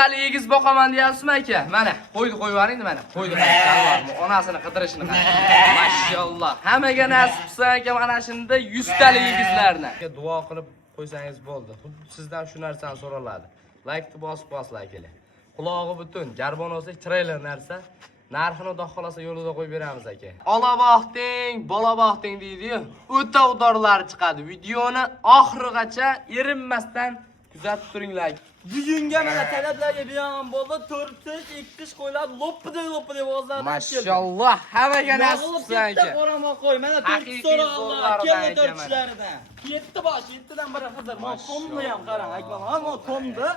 tali egiz boqaman deyapsizmi aka? Mana, qo'ydi qo'yib yuboring mana. Qo'ydi. Onasini qidirishini qara. Mashalloh. Hammaga nasib qilsa aka mana shunda 100 tali egizlarni. Duo qilib qo'ysangiz bo'ldi. Xuddi sizdan shu narsani so'raladi. Like bosib akalar. Qulog'i butun, garbonoslik treyler narsa. Narxini Xudo xolasa yo'lida qo'yib beramiz aka. Ola baxting, bola baxting deydi-yu. O'ta udorlar chiqadi. Videoni oxirigacha erinmasdan kuzatib turinglar. Bugunga mana talablarga beraman bo'ldi. 4 tish, 2 tish qo'ylab, loppi-deb ovozlardan keldi. Mashalloh, hammaga nasib qilsin aka. Qo'rama qo'y. Mana 4 tish so'rallar, keldi 4 tishlaridan. 7 bosh, 7 dan biri xizir. Men tomni ham qarang, Akmal. Hamma tomdi.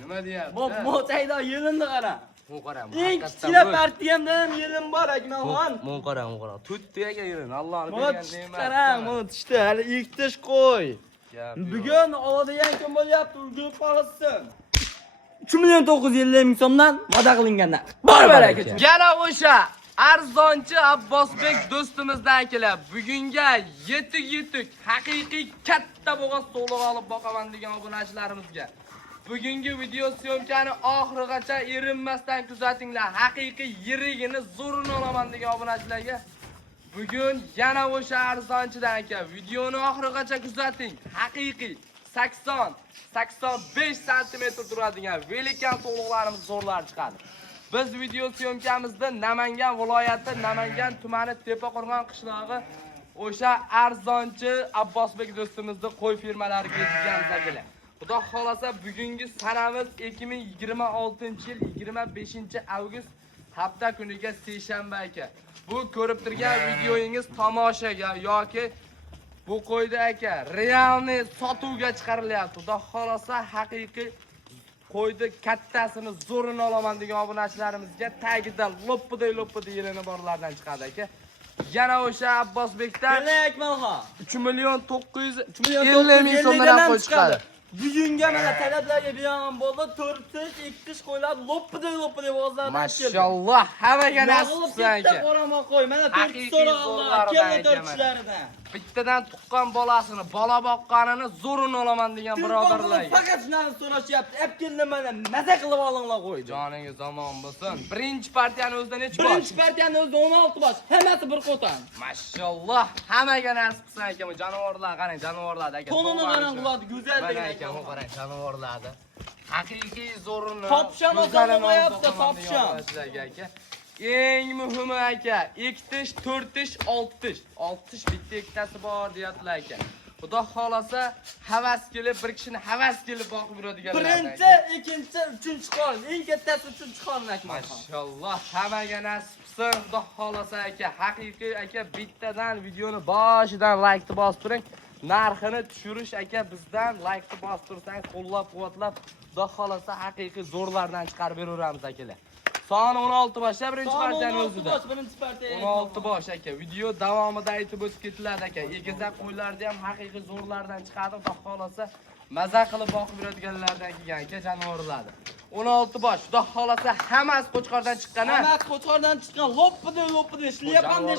Nima deyapti? Mo'tayda yelindi qarang. Mu qarang. Eng kichkina partiyamda ham yelim bor Akmalxon. Mu qarang. To'rttaga yerin. Allohning bergan ne'mati. Qarang, mana tishda hali 2 tish qo'y. Bugun oladigan kun bo'lyapti, ulgurib qolsin. 3.950 ming so'mdan va'da qilingandan. Bor aka. Yana o'sha arzonchi Abbosbek do'stimizdan kelib, bugunga yetuk haqiqiy katta bo'g'oz to'liq olib boqaman degan obunachilarimizga. Bugungi video syomkani oxirigacha erinmasdan kuzatinglar. Haqiqiy yirigini zo'rini olaman degan obunachilarga bugun yana o'sha arzonchidan aka. Videoni oxirigacha kuzating. Haqiqiy 80-85 sm turadigan velikan to'liqlarimiz zo'rlar chiqadi. Biz video syomkamizda Namangan viloyati, Namangan tumani Tepaqo'rg'on qishlog'i o'sha arzonchi Abbosbek do'stimizning qo'y firmalariga yetkazamiz akalar. Xudo xolasa bugungi sanamiz 2026-yil 25-avgust hafta kuniga seshanba aka. Bu ko'rib turgan videoyingiz tomoshaga yoki bu qo'ydi aka realni sotuvga chiqarilyapti. Xudo xolasa haqiqiy qo'ydi kattasini zo'rini olaman degan obunachilarimizga tagida loppi yelini borlardan chiqadi aka. Yana o'sha Abbosbekdan Akmalxon 3.950 ming so'mdan qo'y chiqadi. Bugunga mana talablarga beraman bo'ldi. 4 tish, 2 tish qo'ylab, loppi-deb ovozlardan keldi. Mashalloh, hammaga nasib qilsin aka. Qo'rama qo'y. Mana 4 tish so'rallar, keldi 4 tishlaridan. Bittadan tuqqan bolasini, bola boqqanini zo'rini olaman degan birodarlarga. Faqat shunani so'rashyapti. Olib keldim mana, maza qilib olinglar qo'ydi. Joningiz omon bo'lsin. Birinchi partiyani o'zida necha bosh? Birinchi partiyani o'zida 16 bosh. Hammasi bir qo'tan. Mashalloh, hammaga nasib qilsin aka. Jonivorlar qarang, jonivorlar aka. Tonini qarang, qiladi go'zallik aka. Qarang, jonivorlarni. Haqiqiy zo'rini. Topshan olmayapti, topshan. Aka. Eng muhimi aka, 2 tish, 4 tish, 6 tish. 6 tish bitta ikkitasi bor deyaptilar aka. Xudo xolasa havas kelib, bir kishini havas kelib boqib yuradiganlar. Birinchi, ikkinchi, uchinchi qorin. Eng kattasi uchinchi qorin aka. Mashalloh, hammaga nasib qilsin. Xudo xolasa aka, haqiqiy aka bittadan videoni boshidan like bosib turing. Narxini tushirish aka bizdan like bosib tursangiz, qo'llab-quvvatlab, Xudo xolasa haqiqiy zo'rlardan chiqarib beraveramiz akalar. Soni 16 boshda birinchi partiyani o'zida. 16 bosh aka. Video davomida aytib o'tib ketiladi aka. Egizak qo'ylarni ham haqiqiy zo'rlardan chiqadi. Xudo xolasa maza qilib boqib yuradiganlardan kelgan aka jonivorlardi. 16 bosh. Xudo xolasa hammasi qo'chqordan chiqqan. Hammasi qo'chqordan chiqqan. Loppi-de shlyapam bor.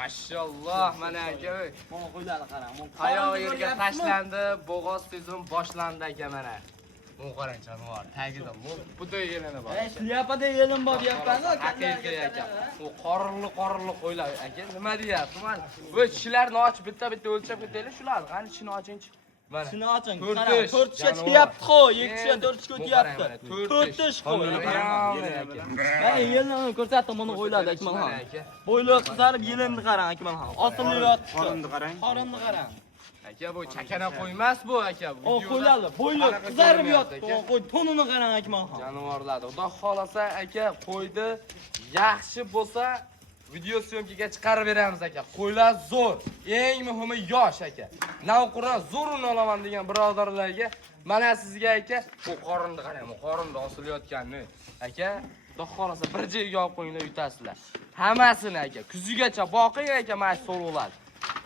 Mashalloh, mana aka. Mana qo'ylarni qarang. Oyoq yerga tashlandi, bo'g'oz tizim boshlandi aka mana. Bu qarang jonivor, tagida loppi yelini bor. Shlyapade yelim bor deyapman-ku. Haqiqiy aka. U qorinli qo'ylar aka. Nima deyapti? Mana bu tishlarni ochib bitta o'lchab ketaylik shular. Qani tishini oching. Mana. Shuni oching. Qarang, 4 tishga chiqyapti-ku. 2 tishga 4 tishga o'tyapti. 4 tish qo'y. Mana yelini ko'rsatdim, buni qo'yladi Akmalxon. Bo'yli qizarib yelini qarang Akmalxon. Osilib yotdi. Qorinni qarang. Aka bu chakana qo'ymas bu aka. O qo'yladi. Bo'yli qizarib yotdi. Qo'y tonini qarang Akmalxon. Jonivorlardi. Xudo xolasa aka qo'ydi yaxshi bo'lsa video syomkaga chiqarib beramiz aka. Qo'ylar zo'r. Eng muhimi yosh aka. Navqiron zo'rini olaman degan birodarlarga mana sizga aka bu qorinni qarang, bu qorinda osilayotganini aka. Xudo xolasa bir joyga olib qo'yinglar yutasizlar. Hammasini aka kuzigacha boqing aka mana shu so'rovlar.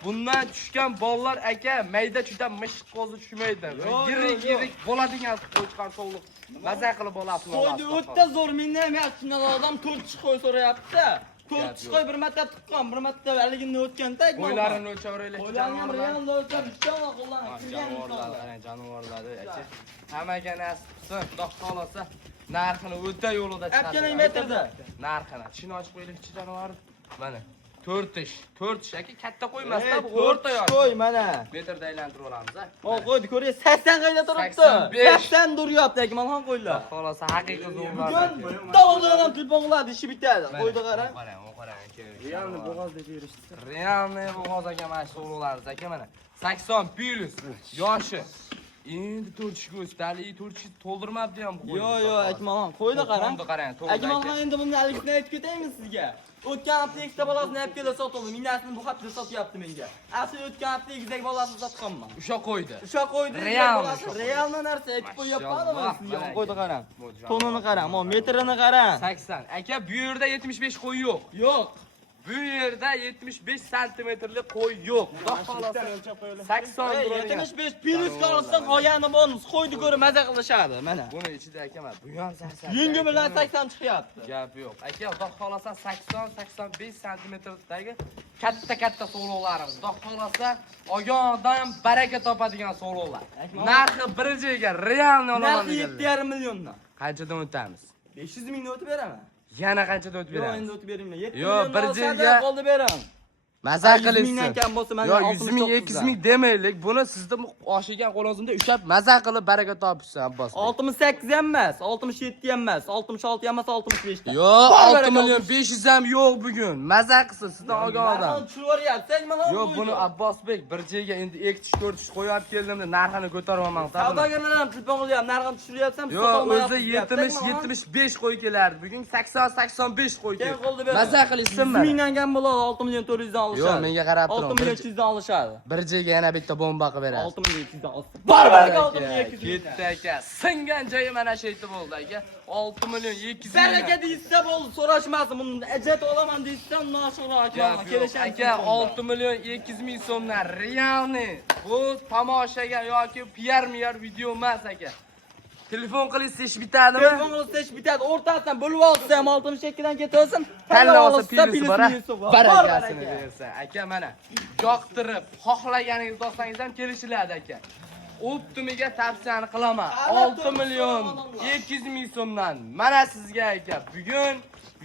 Bundan tushgan bollar aka mayda juda mishiq qo'zi tushmaydi. Yirik bo'ladigan qo'chqor so'liq. Maza qilib olasiz. Qo'ydi o'tda zo'r, mendan ham yaxshi odam 4 tish qo'y so'rayapti. 4 qo'y bir marta tuqqan, bir marta haligini o'tganda aytmoqchi. Qo'ylarini o'lchaveraylik. Qo'ylarni ham realda o'lchab, ikkala qo'llarni Jonivorlar, qarang, jonivorlarni aka. Hammaga nasib qilsin, Xudo xolasa narxini o'ta yo'lida chiqaradi. Qancha metrda? Narxini tushini ochib qo'yaylik jonivor. Mana 4 ish. 4 ish aka, katta qo'ymasda bu o'rta yosh. Qo'y mana. Metrda aylantirib olamiz a. O qo'ydi, ko'ring, 80 qayda turibdi. 80 duryapti akmalxon qo'ylar. Xolasa haqiqiy zo'rlar. Bugun davoladan ham telefon qiladi, ishi bitadi. Qo'ydi qarang. Qarang, qarang aka. Realni bo'g'oz deb berishdi. Realni bo'g'oz aka mana shu so'rovlarimiz aka mana. 80 plus yoshi. Endi 4 ishga o'stali, 4 ish to'ldirmabdi ham bu. Yo'q, akmalxon, qo'ydi qarang. Qarang, Akmalxon endi buni alikni aytib ketaymi sizga? O'tgan hafta ikkita bolasini olib kelib sotdim. Minasini bu hafta sotyapti menga. Asli o'tgan hafta egizak bolasini sotganman. O'sha qo'ydi. O'sha qo'ydi. Realni narsa aytib qo'yapman sizga. Qo'ydi qarang. Tonini qarang, mo metrini qarang. 80. Aka, bu yerda 75 qo'y yo'q. Yo'q. Bu yerda 75 santimetrli qo'y yo'q. Xudo xolasa 80 75 plus qolsa qo'yani bonus qo'ydi ko'rib maza qilishadi. Mana. Buni ichida aka mana bu ham 80. Yengi bilan 80 chiqyapti. Gap yo'q. Aka, Xudo xolasa 80-85 santimetrdagi katta so'lovlarimiz. Xudo xolasa olgan baraka topadigan so'lovlar. Narxi bir joyga realni olaman deganlar. 7,5 milliondan. Qanchadan o'tamiz? 500 mingni o'tib beraman. Yana qanchadan o'tib beramiz? Yo'q, endi o'tib beringlar. 7 Yo'q, bir joyga qoldi beram. Maza qilishsin. 100 mingdan kam bo'lsa mana 60 ming, 200 ming demaylik. Buni sizning oshigan qo'lingizda ushlab maza qilib baraka topishsin Abbos. 68 ham emas, 67 ham emas, 66 ham emas, 65 ta. Yo'q, 6 million 500 ham yo'q bugun. Maza qilsin sizdan olgan odam. Tushuryapsiz, mana Yo'q, buni Abbosbek bir joyga endi ektish ko'rtish qo'yib keldim-da narxini ko'tarolman. Savdogarlar ham telefon qilyapti, narxini tushiryapsam, yo'q, o'zi 70-75 qo'y kelardi. Bugun 80-85 qo'y keldi. Maza qilishsinmi? 100 mingdan kam bo'ladi, 6 million 400 dan olishadi. Yo'q, menga qarab 6 million 200 dan olishadi. Bir joyga yana bitta bomba qilib berasiz. 6 million 200 dan olsin. Barbaraka 6 million 200. Ketdi aka. Singan joyi mana shu yerda bo'ldi aka. 6 million 200 ming. Baraka deysa bo'ldi, so'rashmasin. Buni ajrat olaman deysa, noshig'roq aytmoqman. Kelishamiz. Aka, 6 million 200 ming so'mdan realni bu tomoshaga yoki PR video emas aka. Telefon qilsa ish bitadimi? Telefon qilsa ish bitadi. O'rtasidan bo'lib olsa ham 62 dan ketaversin. Tanlab olsa pilisi barakasini bersa. Aka mana yoqtirib, xohlaganingizni olsangiz ham kelishiladi aka. Optimiga tavsiyani qilaman. 6 million 200 ming so'mdan. Mana sizga aka. Bugun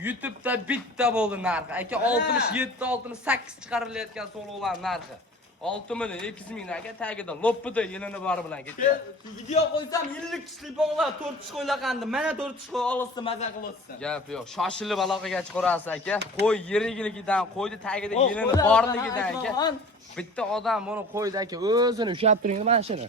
YouTube'da bitta bo'ldi narxi. Aka 67-68 chiqarilayotgan so'lovlar narxi. 6 million 200 ming aka tagida loppida yelini bari bilan ketdi. Video qo'ysam 50 kishili bog'lar 4 kishi qo'ylaqandi. Mana 4 kishi qo'y olsin, maza qilsin. Gap yo'q. Shoshilib aloqaga chiqarasiz aka. Qo'y yirikligidan, qo'ydi tagida yelini borligidan aka. Bitta odam buni qo'ydi aka, o'zini ushlab turing mana shuni.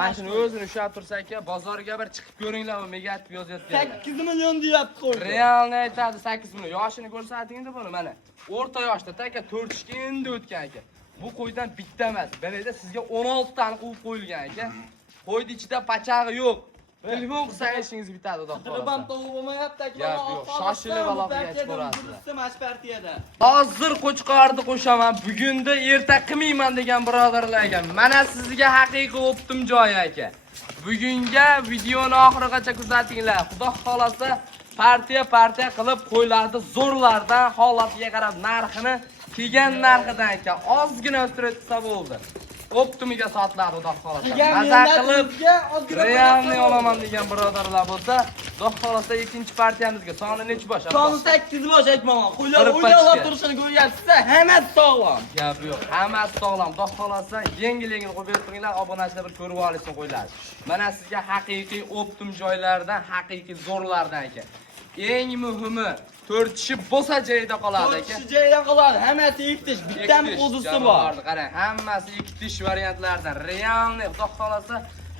Mana shuni o'zini ushlab tursa aka, bozorga bir chiqib ko'ringlar, menga aytib yozayotganlar. 8 million deyapti qo'y. Realni aytadi 8 million. Yoshini ko'rsatingda buni mana. O'rta yoshda aka 4 ishga endi o'tgan aka. Bu qo'ydan bitta emas, birida sizga 16 tani quvib qo'yilgan aka. Qo'ydi ichida pachag'i yo'q. Telefon qilsangiz ishingiz bitadi, xudo xohlasa. Tirbam tovuq bo'lmayapti aka. Yo'q, shoshilib aloqaga chiqarasizlar. Mash partiyada. Hozir qo'chqorni qo'shaman. Bugunda erta qilmayman degan birodarlarga mana sizga haqiqiy optim joy aka. Bugunga videoni oxirigacha kuzatinglar. Xudo xolasa partiya qilib qo'ylarni zo'rlardan holatiga qarab narxini kelgan narxidan aka ozgina o'stirsa bo'ldi. Optimiga sotiladi, xudo xolasa. Maza qilib realni olaman degan birodarlar bo'lsa, xudo xolasa ikkinchi partiyamizga soni necha bosh? Soni 8 bosh aytmoqman. Qo'ylar o'ylab turishini ko'ryapsiz, hammasi sog'lom. Gap yo'q, hammasi sog'lom. Xudo xolasa yengil-yengil qo'yib beringlar, obunachilar bir ko'rib olsin qo'ylar. Mana sizga haqiqiy optim joylardan, haqiqiy zo'rlardan aka. Eng muhimi 4 kishi bo'lsa joyida qoladi aka. 4 kishi joyida qoladi. Hammasi ikkitish, bittami qo'zisi bor. Qarang, hammasi ikkitish variantlardan. Realni xudo xolasa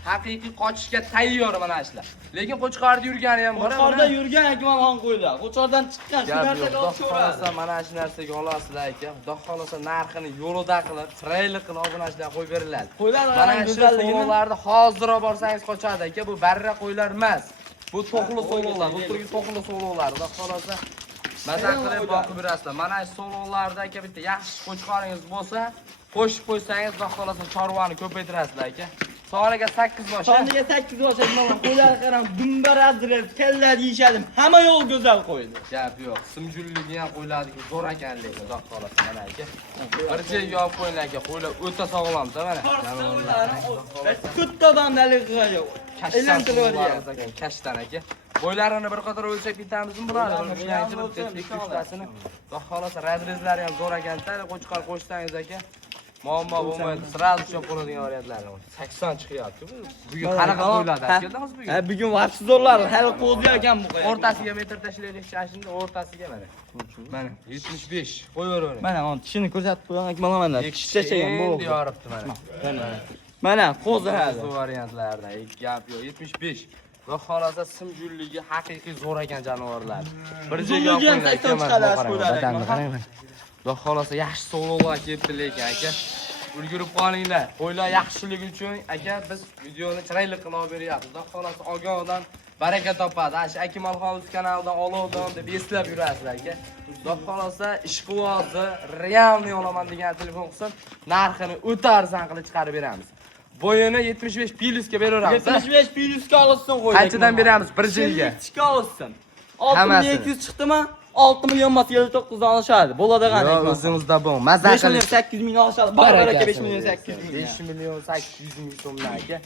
haqiqiy qochishga tayyor mana shular. Lekin Qo'chqorda yurgani ham bor. Qo'chqorda yurgan akmalxon qo'ylar. Qo'chqordan chiqqan shu narsaga olib ko'rasiz. Mana shu narsaga olasizlar aka. Xudo xolasa narxini yo'lida qilib, treyler qilib obunachilar qo'yib beriladi. Mana shu so'lovlarni hozir olib borsangiz qochadi aka. Bu barra qo'ylar emas. Bu to'qli so'lovlar, bu turgi to'qli so'lovlar. Xudo xolasa maza qilib boqib yurasizlar. Mana shu so'lovlarda aka bitta yaxshi qo'chqoringiz bo'lsa, qo'shib qo'ysangiz, xudo xolasa chorvani ko'paytirasizlar aka. Soniga 8 bosh. Soniga 8 bosh aytmoqman. Qo'ylar qarang, dumbar azrib, kallar yeyishadi. Hamma yo'l go'zal qo'ydi. Gap yo'q. Simjulligi ham qo'yiladiku, zo'r ekan lekin, xudo xolasa mana aka. Bir joyga olib qo'ying aka, qo'ylar o'ta sog'lom-da mana. Katta odamlarlik qiladi. Ekan, kashtan aka. Bo'ylarini bir qator o'lchab ketamizmi bularni? Shuningcha bir teknik uchtasini. Xudo xolasa razrezlari ham zo'r ekan-da, qo'chqor qo'shsangiz aka. Muammo bo'lmaydi. Sirasi chop bo'ladigan variantlarni. 80 chiqyapti bu. Bugun qanaqa qo'yiladi? Keldingiz bugun? Ha, bugun vaqti zo'rlar, hali qo'zi ekan bu qo'y. O'rtasiga metr tashlaylik chashindi, o'rtasiga mana. Mana 75. Qo'yaveravering. Mana o'n tishini ko'rsatib qo'ygan mana. Shashagan bu. Endi yoribdi mana. Mana qo'zi hali. Bu variantlardan gap yo'q. 75. Va xolasa simjulligi haqiqiy zo'r ekan jonivorlar. Bir joyga qo'yiladi. Va xolasa yaxshi sovg'alar kelibdi lekin aka. Ulgurib qolinglar. Qo'ylar yaxshiligi uchun aka biz videoni chiroyli qilib olib beryapmiz. Va xolasa ogohdan baraka topadi. Shu Akmalxon kanalidan oluvdim deb eslab yurasizlar aka. Va xolasa ishqivozi, realniy olaman degan telefon qilsin, narxini o'ta arzon qilib chiqarib beramiz. Bo'yini 75 plyusga beraveramiz. 75 plyusga olsin qo'ydi. Qanchadan beramiz? Bir joyga. Chiqa olsin. 6200 chiqdimi? 6 million emas, 79 dan olishadi. Bo'ladigan ekan. Yo'q, o'zingizda bo'l. Maza 5 million 800 ming olishadi. Baraka 5 million 800 ming. 5 million 800 ming so'mdan aka.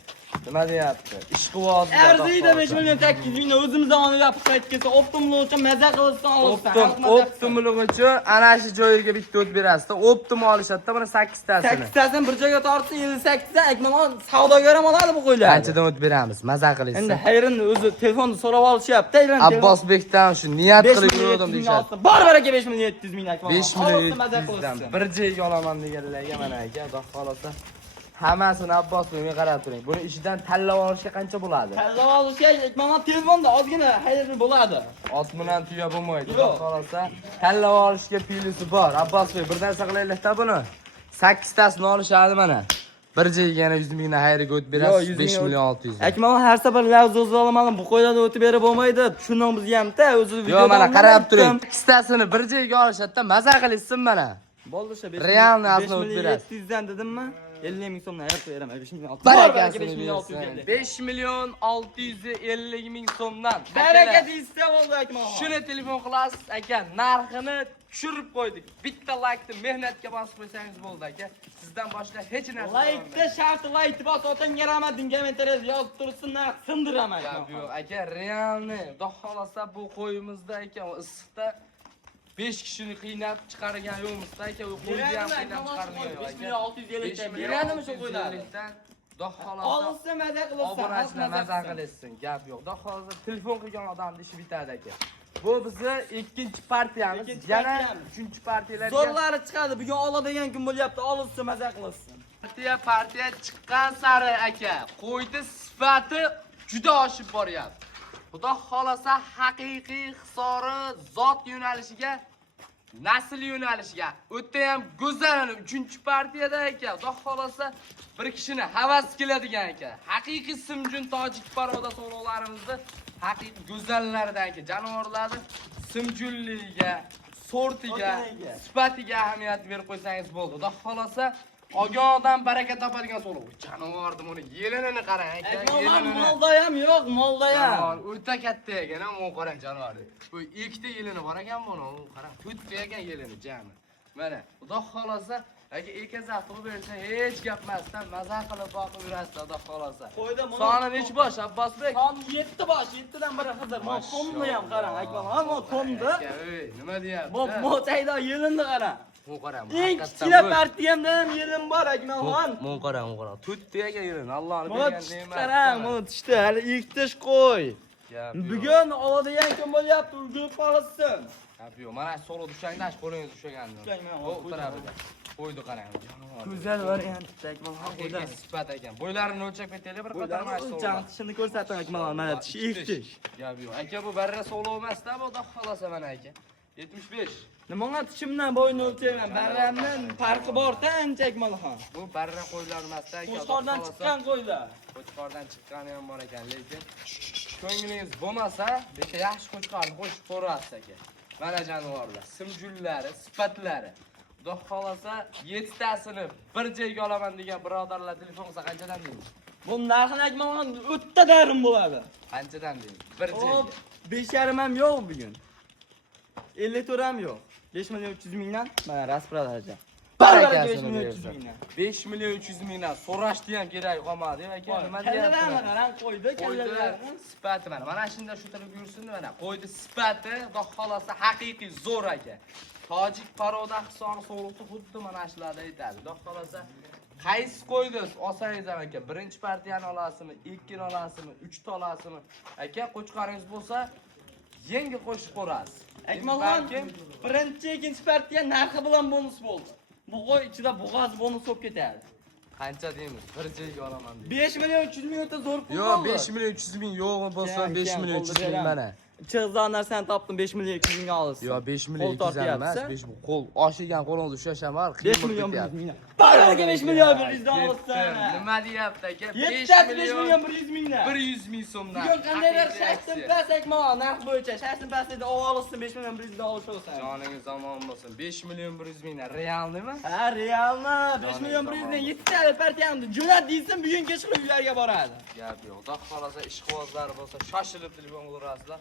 Nima deyapti? Ishqivoz. Arziyda 5 million 800 ming o'zimizdan olib qaytib optimlik uchun maza qilishdan olishdan. Optimlik uchun ana shu joyiga bitta o't berasiz. Optim olishadi-da, buni 8 tasini. 8 tasini bir joyga tortsin, 58 dan Akmalxon savdogar ham oladi bu qo'ylar. Qanchadan o't beramiz? Maza qilaysiz. Endi hayrini o'zi telefonda so'rab olishyapti. Abbosbekdan shu niyat qilib yurdim deyshadi. Bor baraka 5 million 700 ming Akmalxon. 5 million 700 dan bir joyga olaman deganlarga mana aka, xudo xolasa hammasini Abbos bilan qarab turing. Buni ishidan tanlab olishga qancha bo'ladi? Tanlab olishga Akmalxon telefonda ozgina hayri bo'ladi. Ot bilan tuya bo'lmaydi. Xudo xolasa tanlab olishga plyusi bor. Abbos Bey, bir narsa qilaylik-da buni. 8 tasini olishadi mana. Bir joyga yana 100 mingdan hayriga o't berasiz, 5 million 600. Akmalxon har safar lavz olaman, bu qo'ylarni o'tib berib bo'lmaydi. Tushunamiz biz ham-da, o'zi videoda. Yo'q, mana qarab turing. 2 tasini bir joyga olishadi-da, maza qilsin mana. Bo'ldi o'sha 5 realniy asli o't berasiz. 700 dan dedimmi? 50 ming so'mdan ayirib beraman. 5 million 600. Barakasi 5 million 600. 5 million 650 ming so'mdan. Baraka deysa bo'ldi Akmalxon. Shuni telefon qilasiz aka, narxini tushirib qo'ydik. Bitta laykni mehnatga bosib qo'ysangiz bo'ldi aka. Sizdan boshqa hech narsa. Laykda sharti laykni bos, otangga rahmating kommentariyada yozib tursin, narx sindiraman. Yo'q aka, realniy. Xudo xolasa bu qo'yimizda aka, issiqda 5 kishini qiynab chiqargan yo'qmiz-da aka, u qo'yni ham qiynab chiqargan yo'q aka. 5 million 650 dan beradimi shu qo'ylardan? Xudo xolasa olsa maza qilsin, obunachini maza qilsin. Gap yo'q. Xudo xolasa telefon qilgan odamning ishi bitadi aka. Bu bizni ikkinchi partiyamiz. Yana uchinchi partiyalarga zo'rlari chiqadi. Bugun oladigan kun bo'lyapti. Olsa maza qilsin. Partiya chiqqan sari aka, qo'ydi sifati juda oshib boryapti. Xudo xolasa haqiqiy hisori zot yo'nalishiga, nasl yo'nalishiga o'ta ham go'zal 3-partiyada aka. Xudo xolasa bir kishini havas keladigan aka. Haqiqiy simjun tojik paroda so'rovlarimizni haqiqiy go'zallaridan aka. Jonivorlarni simjunligiga, sortiga, sifatiga ahamiyat berib qo'ysangiz bo'ldi. Xudo xolasa ogohdan baraka topadigan so'rov. Janovordim uni yelinini qarang aka. Molda ham yo'q, molda ham. O'ta katta ekan, u qarang janovorni. Bu ikkita yelini bor ekan buni, u qarang. 4 ekan yelini jami. Mana, xudo xolasa aka ekazat qilib bersa hech gap emasdan maza qilib boqib yurasiz, xudo xolasa. Soni nech bosh Abbosbek? Son 7 bosh, 7 dan biri xizir. Mo tomni ham qarang, Akmalxon, mo tomni. Nima deyapti? Mo tayda yelinni qarang. Mo qarang. Ikkita partiyamda ham yelim bor Akmalxon. Mo qarang, mo qarang. 4 ekan yelini, Allohning bergan ne'mati. Qarang, mo tishda hali ikkitish qo'y. Bugun oladigan kun bo'lyapti, ulgurib qolsin. Yo'q, mana so'lo dushangdan qo'lingiz ushlagandim. Bu tarafida. Qo'ydi qarang. Go'zal variantda Akmalxon qo'ydi. Sifat ekan. Bo'ylarini o'lchab ketaylik bir qator mana so'lo. Tishini ko'rsating Akmalxon, mana tish ikkitish. Gap yo'q. Aka bu barra so'lo emas-da, bu xudo xolasa mana aka. 75. Nimaga tishimdan bo'yni o'lchayman? Barramdan farqi bor-da ancha Akmalxon. Bu barra qo'ylar emas-da aka. Qo'chqordan chiqqan qo'ylar. Qo'chqordan chiqqani ham bor ekan, lekin ko'nglingiz bo'lmasa, lekin yaxshi qo'chqorni qo'shib ko'rasiz aka. Mana jonivorlar, simjullari, sifatlari. Xudo xolasa 7 tasini bir joyga olaman degan birodarlar telefon qilsa qanchadan deymiz? Bu narxini aytmoqman o'ta darin bo'ladi. Qanchadan deymiz? Bir Hop, joyga. 5,5 ham yo'q bugun. 54 ham yo'q. 5 million 300 mingdan mana rasprodaja. Baribir 5 million 300 mingdan. 5 million 300 mingdan so'rashdi ham kerak qolmadi aka. Nima deyapti? Kallalarni qarang qo'ydi, kallalarni. Sifati mana shunda shu turib yursin mana. Qo'ydi sifati, xudo xolasa haqiqiy zo'r aka. Tojik paroda hisobi sog'liqni xuddi mana shularda aytadi. Xudo xolasa qaysi qo'ydingiz? Olsangiz ham aka, birinchi partiyani olasizmi, ikkini olasizmi, 3 ta olasizmi? Aka, qo'chqaringiz bo'lsa, yengil qo'shib qo'rasiz. Akmalxon, birinchi, ikkinchi partiya narxi bilan bonus bo'ldi. Bu qo'y ichida bo'g'oz bonus bo'lib ketadi. Qancha deymiz? Bir joyga olaman deydi. 5 million 300 ming o'ta zo'r pul. Yo'q, 5 million 300 ming yo'qmi bo'lsa 5 million 300 ming mana. Chig'izdan narsani topdim 5 million 200 mingga olasiz. Yo'q, 5 million 200 emas, 5 bu qo'l oshigan qo'lingiz ushlasham var. 5 million 100 mingdan. Baribir 5 million 100 dan olsan. Nima deyapti aka? 5 million 100 mingdan. 100 ming so'mdan. Bugun qandaydir shashtim past aytmoq, narx bo'yicha shashtim pastida olsin 5 million 100 dan olish olsan. Joningiz omon bo'lsin. 5 million 100 mingdan realnimi? Ha, realmi? 5 million 100 dan 7 ta partiyamni jo'nat deysin, bugun kechqurun uylarga boradi. Gap yo'q. Xudo xolasa ishqibozlar bo'lsa, shoshilib telefon qilaverasizlar.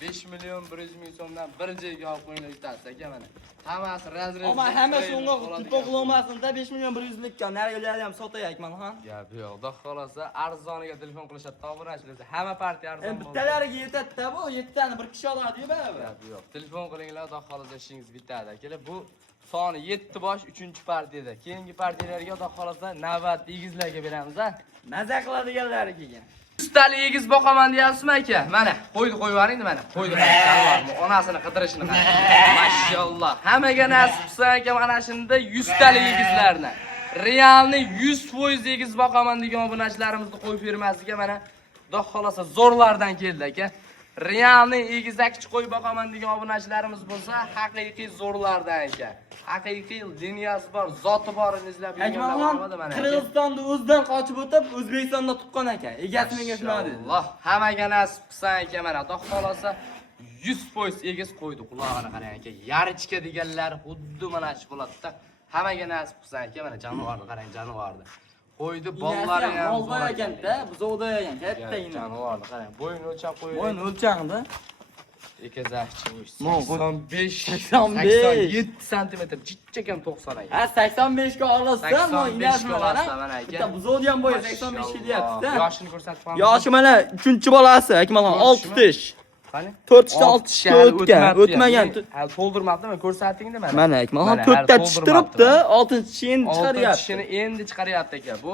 5 million 100 ming so'mdan bir joyga olib qo'yinglar yutasiz aka mana. Hammasi razrez. Ammo hammasi unga to'q qilmasin-da 5 million 100 likka narigalarni ham sotay Akmalxon. Gap yo'q. Xudo xolasa arzoniga telefon qilishadi, topirashlar. Hamma partiya arzon bo'ladi. Bittalariga yetadi-da bu, 7 tani bir kishi oladi-yu baribir. Gap yo'q. Telefon qilinglar, xudo xolasa ishingiz bitadi. Akalar, bu soni 7 bosh 3-partiyada. Keyingi partiyalarga xudo xolasa navbatda egizlarga beramiz a. Maza qiladiganlari kelgan. 100 tali egiz boqaman deyapsizmi aka? Mana, qo'ydi qo'yib yuboring mana. Qo'ydi qarang. Onasini qidirishini qarang. Mashalloh. Hammaga nasib qilsa aka mana shunda 100 tali egizlarni. Realni 100% egiz boqaman degan obunachilarimizni qo'yib bermasligiga mana xudo xolasa zo'rlardan keldi aka. Realni egizakchi qo'yib boqaman degan obunachilarimiz bo'lsa, haqiqiy zo'rlardan aka. Haqiqiy liniyasi bor, zoti borini izlab yurganlar bo'ladi mana. Qirg'izistonda o'zidan qochib o'tib, O'zbekistonda tuqqan aka. Egasi menga shunday dedi. Alloh hammaga nasib qilsa aka mana. Xudo xolasa 100% egiz qo'ydi. Qulog'ini qarang aka. Yarichka deganlar xuddi mana shu bo'ladi-da. Hammaga nasib qilsa aka mana jonivorni qarang, jonivorni. Qo'ydi, bollari ham zo'r ekan-da, buzovda ekan, katta ina. Jonivorni qarang. Bo'yini o'lchab qo'ying. Bo'yini o'lchangda. Ekazakchi 85, 87 sm, jichchakam 90 aka. Ha 85 ga olasan, mo inasini qarang. Mana aka. Bitta buzovni ham bo'yi 85 kelyapti-da. Yoshini ko'rsatib qo'yamiz. Yoshi mana 3-bolasi, Akmalxon 6 tish. Qani? 4 ishdan 6 tishga o'tmagan. Hali to'ldirmabdimi? Ko'rsatingda mana. Mana Akmalxon 4 ta tish turibdi, 6-chi endi chiqaryapti. 6-chini endi chiqaryapti aka. Bu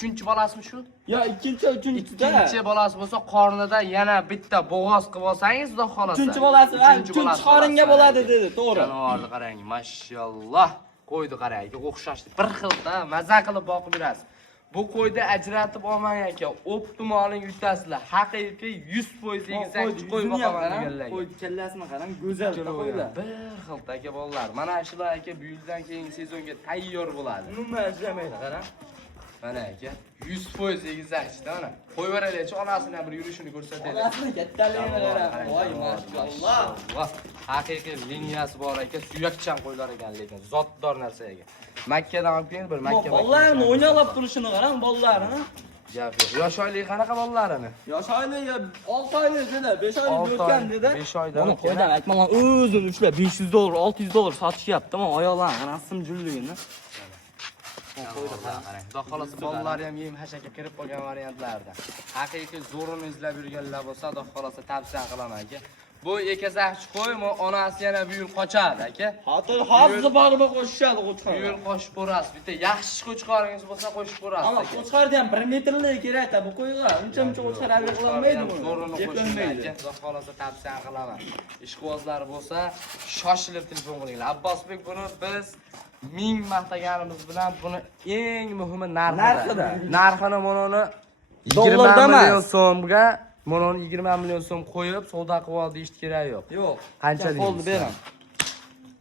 3-chi bolasimi shu? Yo, uchinchida. Ikkinchi bolasi bo'lsa, qornida yana bitta bo'g'oz qilib olsangiz, xudo xolasa. Uchinchi bolasi, uchinchi qoringa bo'ladi dedi, to'g'ri. Jonivorni qarang, mashalloh. Qo'ydi qarang, o'xshashdi. Bir xilda maza qilib boqib yurasiz. Bu qo'yda ajratib olmang aka. Optimalning yutasizlar. Haqiqiy 100% egizakchi qo'y boqaman deganlarga. Qo'y kallasini qarang, go'zal qo'ylar. Bir xilda aka bolalar. Mana shular aka bu yildan keyingi sezonga tayyor bo'ladi. Umuman ishlamaydi, qarang. Mana aka 100% egizakchida mana. Qo'yveraylik, onasini ham bir yurishini ko'rsataylik. Onasini kattaligini qarang. Voy, mashalloh. Haqiqiy liniyasi bor aka, suyakchan qo'ylar ekan lekin zotdor narsa ekan. Makkadan olib keldi bir Makka. Bolalarni o'ynalab turishini qarang, bolalarini. Gap yo'q. Yosh oylik qanaqa bolalarini? Yosh oylik 6 oylik dedi, 5 oylik o'tgan dedi. 5 oydan. Buni qo'ydan aytmagan o'zini ushlab $500, $600 sotishyapti, men oyoqlarim qarasam julligini. Xudo xolasa bolalari ham yem-hashakka kirib qolgan variantlarda. Haqiqiy zo'rini izlab yurganlar bo'lsa, xudo xolasa tavsiya qilaman aka. Bu ekazakchi qo'ymi, onasi yana bu yil qochadi aka. Hozir borib qo'shishadi qo'chqor. Bu yil qo'shib ko'rasiz. Bitta yaxshi qo'chqoringiz bo'lsa qo'shib ko'rasiz. Ammo qo'chqorda ham 1 metrlik kerak-da bu qo'yga. Uncha qo'chqor avval qilolmaydi buni. Zo'rini qo'shmaydi. Xudo xolasa tavsiya qilaman. Ishqibozlar bo'lsa, shoshilib telefon qilinglar. Abbosbek buni biz ming maqtaganimiz bilan buni eng muhimi narxida. Narxini mononi 20 million so'mga, mononi 20 million so'm qo'yib savdo qilib ol deyish kerak yo'q. Yo'q. Qancha deysiz? Qo'lni beram.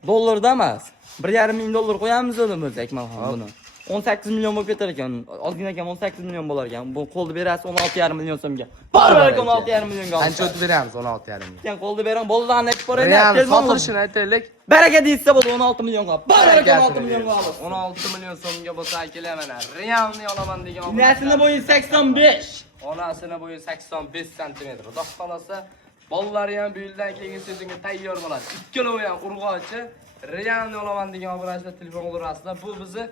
Dollarda emas. $1,5 ming qo'yamiz o'zi Akmalxon buni. 18 milyon bo'lib ketar ekan. Ozgina ekan 18 milyon bo'lar ekan. Bu qo'lni berasiz 16,5 million so'mga. Baribir 16,5 millionga olasiz. Qancha o'tib beramiz 16,5 million? Ekan qo'lni bering, bolalarni aytib qo'ying. Real Telefon sotishini aytaylik. baraka deysa bo'ldi 16 millionga. Baraka 16 millionga olasiz. 16 million so'mga bo'lsa kelar mana. Realni olaman degan. Onasini bo'yi 85. Onasini bo'yi 85 sm. Xudo xolasa bolalari ham bu yildan keyin sezonga tayyor bo'ladi. Ikkalovi ham urg'ochi. Realni olaman degan obrajda telefon qidirasizlar. Bu bizni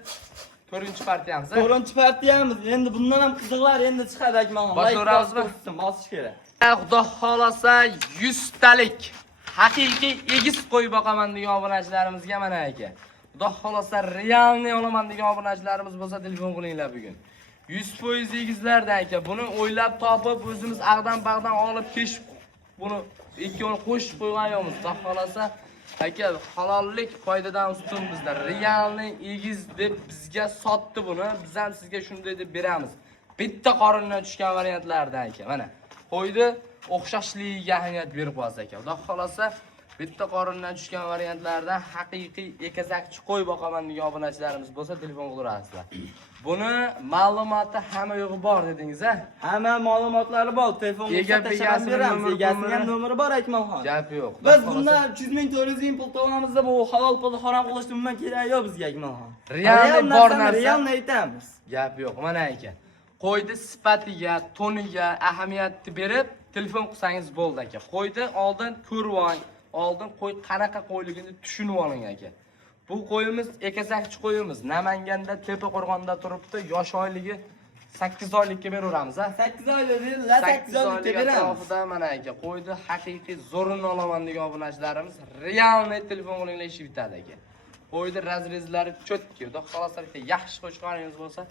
4-partiyamiz. 4-partiyamiz. Endi bundan ham qiziqlar endi chiqadi akmal. Boshlaramizmi? Bosish kerak. Xudo xolasa 100 talik haqiqiy egiz qo'yib boqaman degan obunachilarimizga mana aka. Xudo xolasa realni olaman degan obunachilarimiz bo'lsa telefon qilinglar bugun. 100% egizlardan aka. Buni o'ylab topib o'zimiz ag'dan bag'dan olib keshib buni ikkovini qo'shib qo'ygan yo'qmiz. Xudo xolasa aka halollik foydadan ustun bizda. Realni egiz deb bizga sotdi buni. Biz ham sizga shunday deb beramiz. Bitta qorindan tushgan variantlardan aka. Mana qo'ydi o'xshashligiga ahamiyat berib qo'yasiz aka. Xudo xolasa bitta qorindan tushgan variantlardan haqiqiy ekazakchi qo'y boqaman degan obunachilarimiz bo'lsa telefon qidirasizlar. Buni ma'lumoti hamma yo'g'i bor dedingiz-a? Hamma ma'lumotlari bor. Telefon beramiz. Egasining ham nomeri bor Akmalxon. Gap yo'q. Biz bundan 300 ming to'laydigan pul to'lamamizda bu halol pulni harom qilishni umuman keragi yo'q bizga Akmalxon. Realni bor narsa. Realni aytamiz. Gap yo'q. Mana aka. Qo'ydi sifatiga, toniga ahamiyatni berib telefon qilsangiz bo'ldi aka. Qo'ydi oldin ko'rib oling. Oldin qo'y qanaqa qo'yligini tushunib oling aka. Bu qo'yimiz ekazakchi qo'yimiz. Namanganda Tepa-Qo'rg'onda turibdi. Yosh oyligi 8 oylikka beraveramiz, ha? 8 oylik, 8 oylikka beramiz. Mana aka, qo'ydi haqiqiy zo'rini olaman degan obunachilarimiz realni telefon qilinglar ishi bitadi aka. Qo'ydi razrezlari cho'tki. Xudo xolasa bitta yaxshi qo'chqoringiz bo'lsa,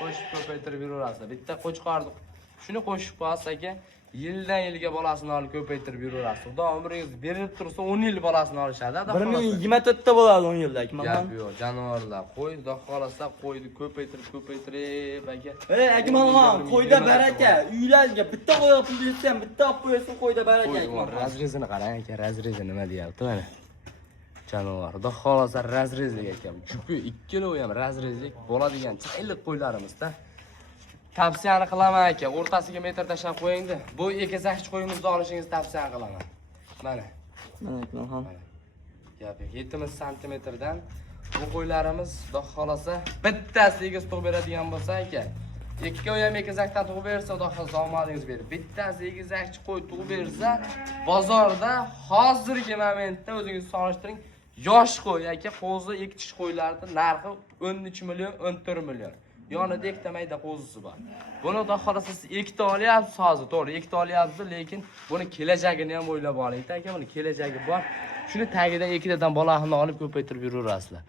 qo'shib ko'paytirib yuraverasiz. Bitta qo'chqorni shuni qo'shib qo'yasiz aka. Yildan yilga bolasini olib ko'paytirib yuraverasiz. Xudo umringiz berilib tursa 10 yil bolasini olishadi. 1024 ta bo'ladi 10 yildagi. Gap yo'q, jonivorlar. Qo'y, xudo xolasa qo'yni ko'paytirib aka. Ey Akmalxon, qo'yda baraka. Uylarga bitta qo'yga pul bersa ham bitta olib qo'ysin, qo'yda baraka Akmalxon. Razrezini qarang aka, razrezi nima deyapti mana. Jonivor. Xudo xolasa razrezlik ekan. Chunki ikkalovi ham razrezlik bo'ladigan chayliq qo'ylarimiz-da. Tavsiyani qilaman aka, o'rtasiga metr tashab qo'yingda. Bu ekazakchi qo'yimizni olishingizni tavsiya qilaman. Mana. Mana Akmalxon. Gap 7 santimetrdan bu qo'ylarimiz xudo xolasa bittasi egiz tug'ib beradigan bo'lsa aka, ikkovi ham ekazakdan tug'ib bersa, xudo xolasa omadingiz berib. Bittasi egizakchi qo'y tug'ib bersa, bozorda hozirgi momentda o'zingiz solishtiring, yosh qo'y aka, qo'zi ekitish qo'ylarining narxi 13 million, 14 million. Yonida ikkita mayda qo'zisi bor. Buni xudo xolasa siz ikkita olyapsiz hozir, to'g'ri, ikkita olyapsiz, lekin buni kelajagini ham o'ylab oling aka, buni kelajagi bor. Shuni tagidan ikkitadan bolasini olib ko'paytirib yuraverasizlar.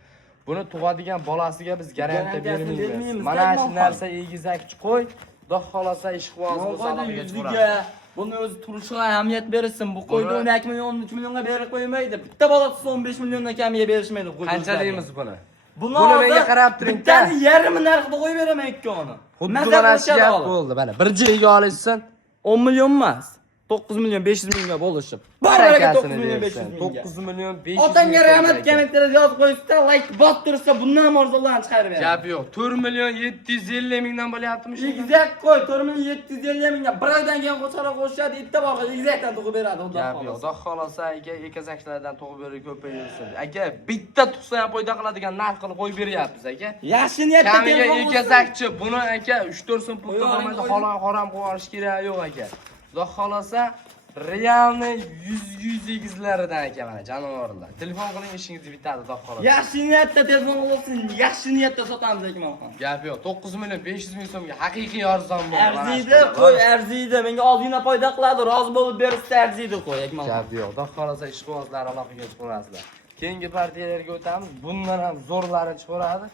Buni tug'adigan bolasiga biz garantiya bermaymiz. Mana shu narsa egizakchi qo'y, xudo xolasa ish quvonsiz bo'lsa aloqaga chiqarasiz. Buni o'zi turishiga ahamiyat berilsin. Bu qo'yni 12 million, 13 millionga berib qo'ymaydi. Bitta bolasi 15 milliondan kamiga berishmaydi qo'y. Qancha deymiz buni? Buni menga qarab turing. Bittani yarmi narxida qo'yib beraman ikkovini. Xuddi mana shu gap bo'ldi. Mana bir jiga olishsin 10 million emas. 9 million 500 millionga bo'lishib. Baraka 9 million 500 ming. 9 million 500 ming. Otangga rahmat kommentariyada yozib qo'yishsa, like bostirsa bundan ham arzonlarni chiqarib beraman. Gap yo'q. 4 million 750 mingdan bo'lyaptimi shu? Egizak qo'y 4 million 750 mingga. Bir oydan keyin qo'shaloq qo'shadi, bitta boqqa egizakdan tug'ib beradi, xudo xohlasa. Gap yo'q. Xudo xohlasa aka ekazaklardan tug'ib berib ko'payirsin. Aka bitta tug'sa ham foyda qiladigan narx qilib qo'yib beryapmiz aka. Yaxshi niyatda telefon ekazakchi buni aka 3-4 so'm pul to'lamaydi, harom qilib olish kerak yo'q aka. Xudo xohlasa realni 100 egizlaridan aka mana jonivorlar. Telefon qiling ishingiz bitadi, xudo xohlasa. Yaxshi niyatda telefon qilsin, yaxshi niyatda sotamiz Akmalxon. Gap yo'q. 9 million 500 ming so'mga haqiqiy arzon bo'ldi. Arziydi, qo'y arziydi. Menga ozgina foyda qiladi, rozi bo'lib bersa arziydi qo'y Akmalxon. Gap yo'q. Xudo xohlasa ishqibozlar aloqaga chiqarasizlar. Keyingi partiyalarga o'tamiz. Bundan ham zo'rlari chiqaradi.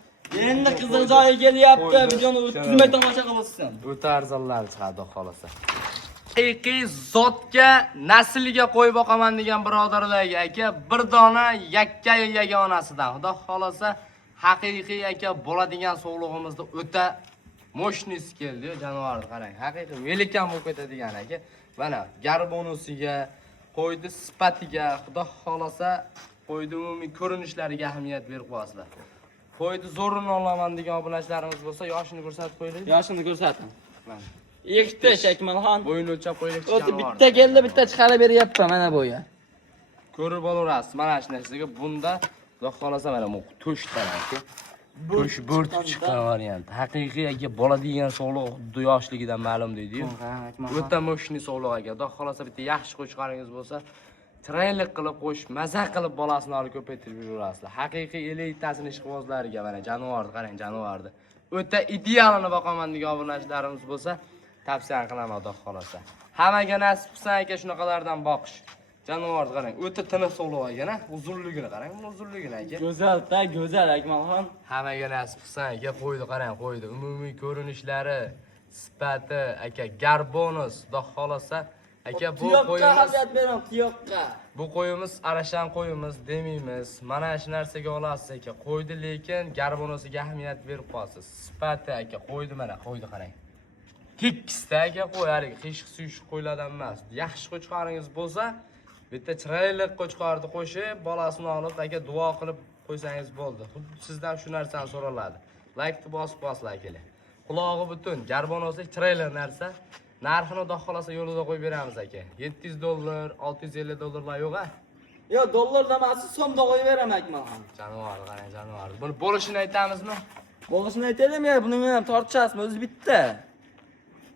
Endi qiziq joyi kelyapti. Videoni o'tkazmay tomosha qilsin. O'ta arzonlar chiqadi, xudo xohlasa. Haqiqiy zotga, naslga qo'y boqaman degan birodarlarga aka, bir dona yakka yagonasidan. Xudo xolasa haqiqiy aka bo'ladigan sog'lig'imizda o'ta moshnis keldi, jonivorni qarang. Haqiqiy velikan bo'lib ketadigan aka. Mana garbonusiga, qo'ydi sifatiga, xudo xolasa qo'ydi umumiy ko'rinishlariga ahamiyat berib qo'yasizlar. qo'yni zo'rini olaman degan obunachilarimiz bo'lsa, yoshini ko'rsatib qo'yaylik. Yoshini ko'rsating. Mana. Ikkita Shakmalxon. Bo'yini o'lchab qo'yaylik. O'zi bitta keldi, bitta chiqarib beryapman mana bo'yi. Ko'rib olaverasiz. Mana shu narsaga bunda xudo xolasa mana bu to'shdan aka. To'sh bo'rtib chiqqan variant. Haqiqiy aka bola degan sog'liq xuddi yoshligidan ma'lum deydi-yu. O'ta moshni sog'liq aka. Xudo xolasa bitta yaxshi qo'chqaringiz bo'lsa, treylik qilib qo'sh, maza qilib bolasini olib ko'paytirib yuraverasizlar. Haqiqiy elitasining ishqibozlariga mana jonivorni qarang, jonivorni. O'ta idealini boqaman degan obunachilarimiz bo'lsa, tavsiya qilaman xudo xolasa. Hammaga nasib qilsa aka shunaqalardan boqish. Jonivorni qarang, o'ta tiniq sog'liq ekan-a, uzunligini qarang, buni uzunligini aka. Go'zal-da, go'zal Akmalxon. Hammaga nasib qilsa aka, qo'ydi qarang, qo'ydi. Umumiy ko'rinishlari, sifati aka, garbonus, xudo xolasa aka bu qo'yimiz beraman, tuyoqqa. Bu qo'yimiz arashan qo'yimiz demaymiz. Mana shu narsaga olasiz aka. Qo'ydi, lekin garbonosiga ahamiyat berib qo'yasiz. Sifati aka, qo'ydi mana, qo'ydi qarang. Tekisda aka, qo'yalik, qiyshiq-suyuq qo'ylardan emas. Yaxshi qo'chqaringiz bo'lsa, bitta chiroyli qo'chqarni qo'shib, bolasini olib aka duo qilib qo'ysangiz bo'ldi. Xuddi sizdan shu narsani so'raladi. Like-ni bosib qo'yasizlar akalar. Qulog'i butun, garbonoslik chiroyli narsa. Narxini xudo xolasa yo'lida qo'yib beramiz aka. $700, $650 yo'q-a? Yo'q, dollarda emas, so'mda qo'yib beraman Akmalxon. Jonivor, qarang, jonivor. Buni bo'lishini aytamizmi? Bo'lishini aytaylikmi? Buni ham tortishasizmi? O'zi bitta.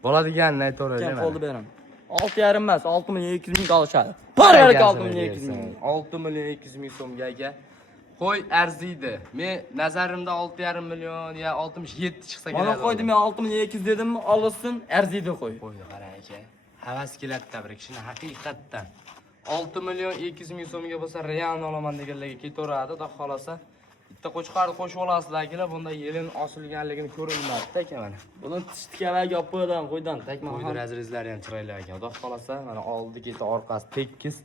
Bo'ladiganini aytaveraylik. Kam qoldi beraman. 6,5 emas, 6,200 ming olishadi. Paralik 6,200 ming. 6,200 ming so'mga aka. Qo'y arziydi. Men nazarimda 6,5 million ya 67 chiqsa kerak. Mana qo'ydim, men 6,200 dedimmi, olsin, arziydi qo'y. Qo'yni qarang aka. Havas keladi bir kishini haqiqatdan. 6,200 ming so'mga bo'lsa realni olaman deganlarga ketaveradi, xudo xolasa. Bitta qo'chqarni qo'shib olasizlar akalar, bunda yelin osilganligini ko'rinmayapti aka mana. Buni tishtikavaga olib qo'yadigan qo'ydan Akmalxon. Qo'ydi razrizlari ham chiroyli ekan. Xudo xolasa mana oldi keti orqasi tekis.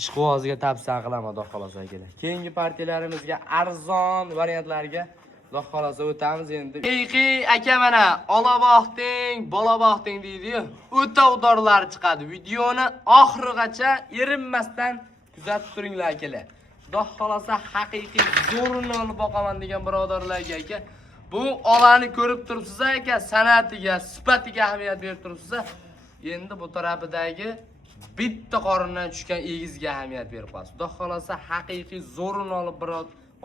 Ishqiboziga tavsiya qilaman xudo xolasa akalar. Keyingi partiyalarimizga arzon variantlarga xudo xolasa o'tamiz endi. Haqiqiy aka mana olaboxting, bolaboxting deydi-yu. O'ta udorlar chiqadi. Videoni oxirigacha erinmasdan kuzatib turinglar akalar. Xudo xolasa haqiqiy zo'rini olib boqaman degan birodarlarga aka. Bu olani ko'rib turibsiz aka, san'atiga, sifatiga ahamiyat berib turibsiz. Endi bu tarafidagi bitta qorindan tushgan egizga ahamiyat berib qo'yasiz. Xudo xolasa haqiqiy zo'rini olib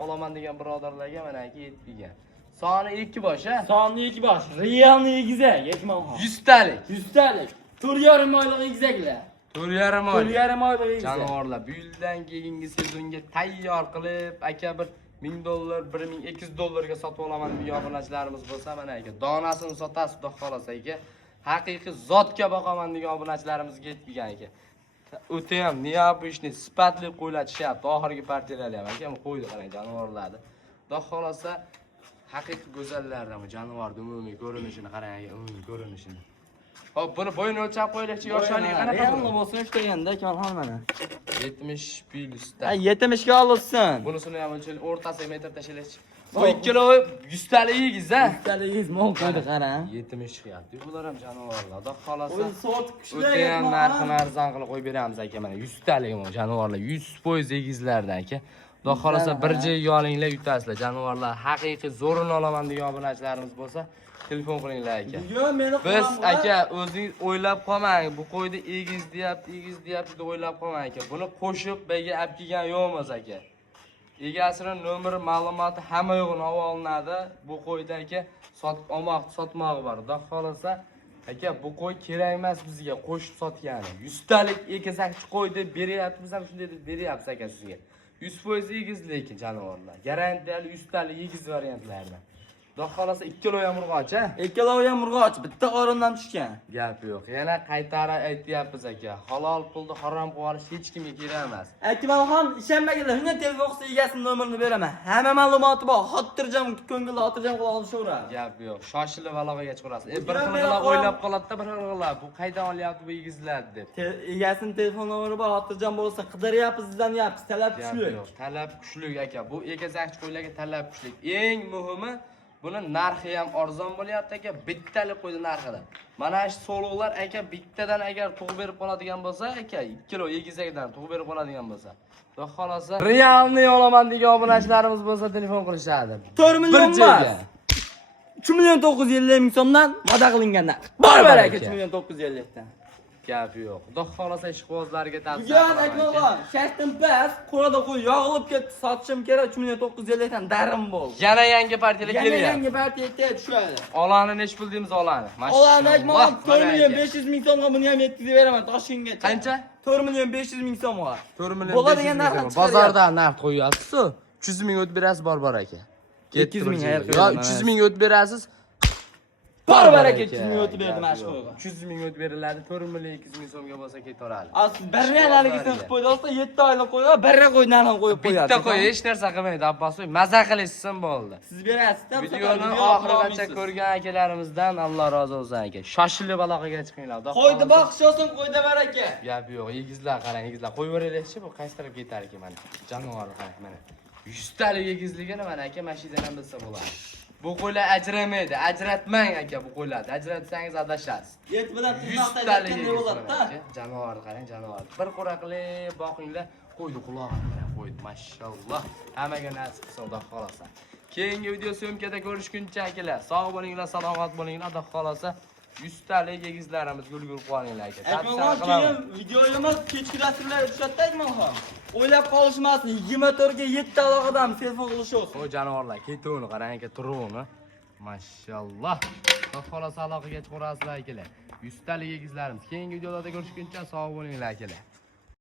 olaman degan birodarlarga mana aka yetgan. Soni 2 bosh, ha? Soni 2 bosh. Realni egizak, Akmalxon. 100 talik. 100 talik. 4,5 oylik egizaklar. 4,5 oylik. 4,5 oylik egizak. Jonivorlar bu yildan keyingi sezonga tayyor qilib, aka bir $1000, $1200 ga sotib olaman degan obunachilarimiz bo'lsa, mana aka donasini sotasiz, xudo xolasa aka. Haqiqiy zotga boqaman degan obunachilarimizga yetgan aka. O'ta ham neobычный sifatli qo'ylar chishyapti. Oxirgi partiyalar ham aka, qo'ydi qarang jonivorlarni. Xudo xolasa haqiqiy go'zallardan bu jonivorning umumiy ko'rinishini qarang aka, umumiy ko'rinishini. Hop, buni bo'yini o'lchab qo'ylikchi yoshlarga qanaqa Realni bo'lsin ishlaganda Akmalxon mana. 70 plyusda. Ha, 70 ga olsin. Bunisini ham o'lchaylik, o'rtasiga metr tashlaylik. Bu 2 kilo 100 taligingiz, ha? 100 taligingiz mo'l qo'ydi qarang. 70 chiqyapti. Bular ham jonivorlar. Xudo xolasa. O'zi soat kuchli. O'ta ham narxini arzon qilib qo'yib beramiz aka mana 100 talik bu jonivorlar, 100% egizlardan aka. Xudo xolasa bir joyga olinglar, yutasizlar. Jonivorlar haqiqiy zo'rini olaman degan obunachilarimiz bo'lsa, telefon qilinglar aka. Yo'q, meni Biz aka o'zingiz o'ylab qolmang. Bu qo'yni egiz deyapti deb o'ylab qolmang aka. Buni qo'shib bega olib kelgan yo'qmiz aka. Egasining nomeri, ma'lumoti hamma yo'g'ini olib olinadi. Bu qo'yda aka sotmog'i bor. Xudo xolasa aka bu qo'y kerak emas bizga, qo'shib sotgani. 100 talik egizakchi qo'y deb beryapti, biz ham shunday deb beryapmiz aka sizga. 100% egiz lekin jonivorlar. Garantiyali 100 talik egiz variantlardan. Xudo xolasa 2 kilo ham urg'och, ha? 2 kilo ham urg'och, bitta qorindan tushgan. Gap yo'q. Yana qaytarib aytyapmiz aka. Halol pulni harom qilib olish hech kimga kerak emas. Akmalxon ishonmaganlar, shunday telefon qilsa egasining nomerini beraman. Hamma ma'lumoti bor. Xotirjam, ko'ngilda xotirjam qilib olishaveradi. Gap yo'q. Shoshilib aloqaga chiqarasiz. Bir xillar o'ylab qoladi-da, bir xillar bu qaydan olyapti bu egizlarni deb. Egasining telefon nomeri bor, xotirjam bo'lsa, qidiryapsiz, izlanyapsiz, talab kuchli. Talab kuchli aka. Bu egizakchi qo'ylarga talab kuchli. Eng muhimi Buni narxi ham arzon bo'lyapti aka, bittalik qo'ydi narxida. Mana shu so'lovlar aka bittadan agar tug'ib berib qoladigan bo'lsa, aka 2 kilo egizakdan tug'ib berib qoladigan bo'lsa, xudo xolasa realni olaman degan obunachilarimiz bo'lsa telefon qilishadi. 4 million emas. 3 million 950 ming so'mdan va'da qilingandan. Bor aka 3 million 950 dan. Gap yo'q. Xudo xolasa ishqibozlarga tavsiya Bugun aytmoqman, shashtim pas, qo'rada qo'y yog'ilib ketdi, sotishim kerak 3 million 950 dan darim bo'ldi. Yana yangi partiyalar kelyapti. Yangi partiya tushadi. Olani nech pul deymiz olani? Olani aytmoqman 4 million 500 ming so'mga buni ham yetkazib beraman Toshkentgacha. Qancha? 4 million 500 ming so'mga. 4 million. Bo'ladigan narxni bozorda narx qo'yasiz-ku. 300 ming o'tib berasiz bor aka. 200 ming yo 300 ming o'tib berasiz. Bor aka 200 ming o'tib berdim mana shu qo'yga. 300 ming o'tib beriladi, 4 million 200 ming so'mga bo'lsa ketaveradi. Siz barriyalaringizni qilib qo'ydi olsa 7 oylik qo'yib, barra qo'ydan ham qo'yib qo'yadi. Bitta qo'y, hech narsa qilmaydi, Abbosoy. Maza qilishsin bo'ldi. Siz berasiz-da, videoni oxirigacha ko'rgan akalarimizdan Alloh rozi bo'lsin aka. Shoshilib aloqaga chiqinglar. Qo'ydi boqish olsin, qo'yda baraka. Gap yo'q, egizlar qarang, egizlar. Qo'yveraylik-chi, bu qaysi tarafga ketar ekan mana. Jonivor qarang mana. 100 talik egizligini mana aka mashinadan bilsa bo'ladi. Bu qo'ylar ajramaydi. Ajratmang aka bu qo'ylarni. Ajratsangiz adashasiz. Et bilan 100 talik bo'ladi-da. Jonivor qarang, jonivor. Bir qo'raqli boqinglar, qo'ydi qulog'iga qo'ydi. Mashalloh. Hammaga nasib qilsin, Xudo xolasa. Keyingi video syomkada ko'rishguncha akalar, sog' bo'linglar, salomat bo'linglar, Xudo xolasa. 100 talik egizlarimizga ulgurib qolinglar aka. Aytmoqman, keyin videoyimiz kechki dasturlar tushadi aytmoqman. O'ylab qolishmasin, 24 ga 7 aloqadan telefon qilish olsun. O jonivorlar, ketuvini qarang aka, turuvini. Mashalloh. Xudo xolasa aloqaga chiqarasizlar akalar. 100 talik egizlarimiz. Keyingi videolarda ko'rishguncha sog' bo'linglar akalar.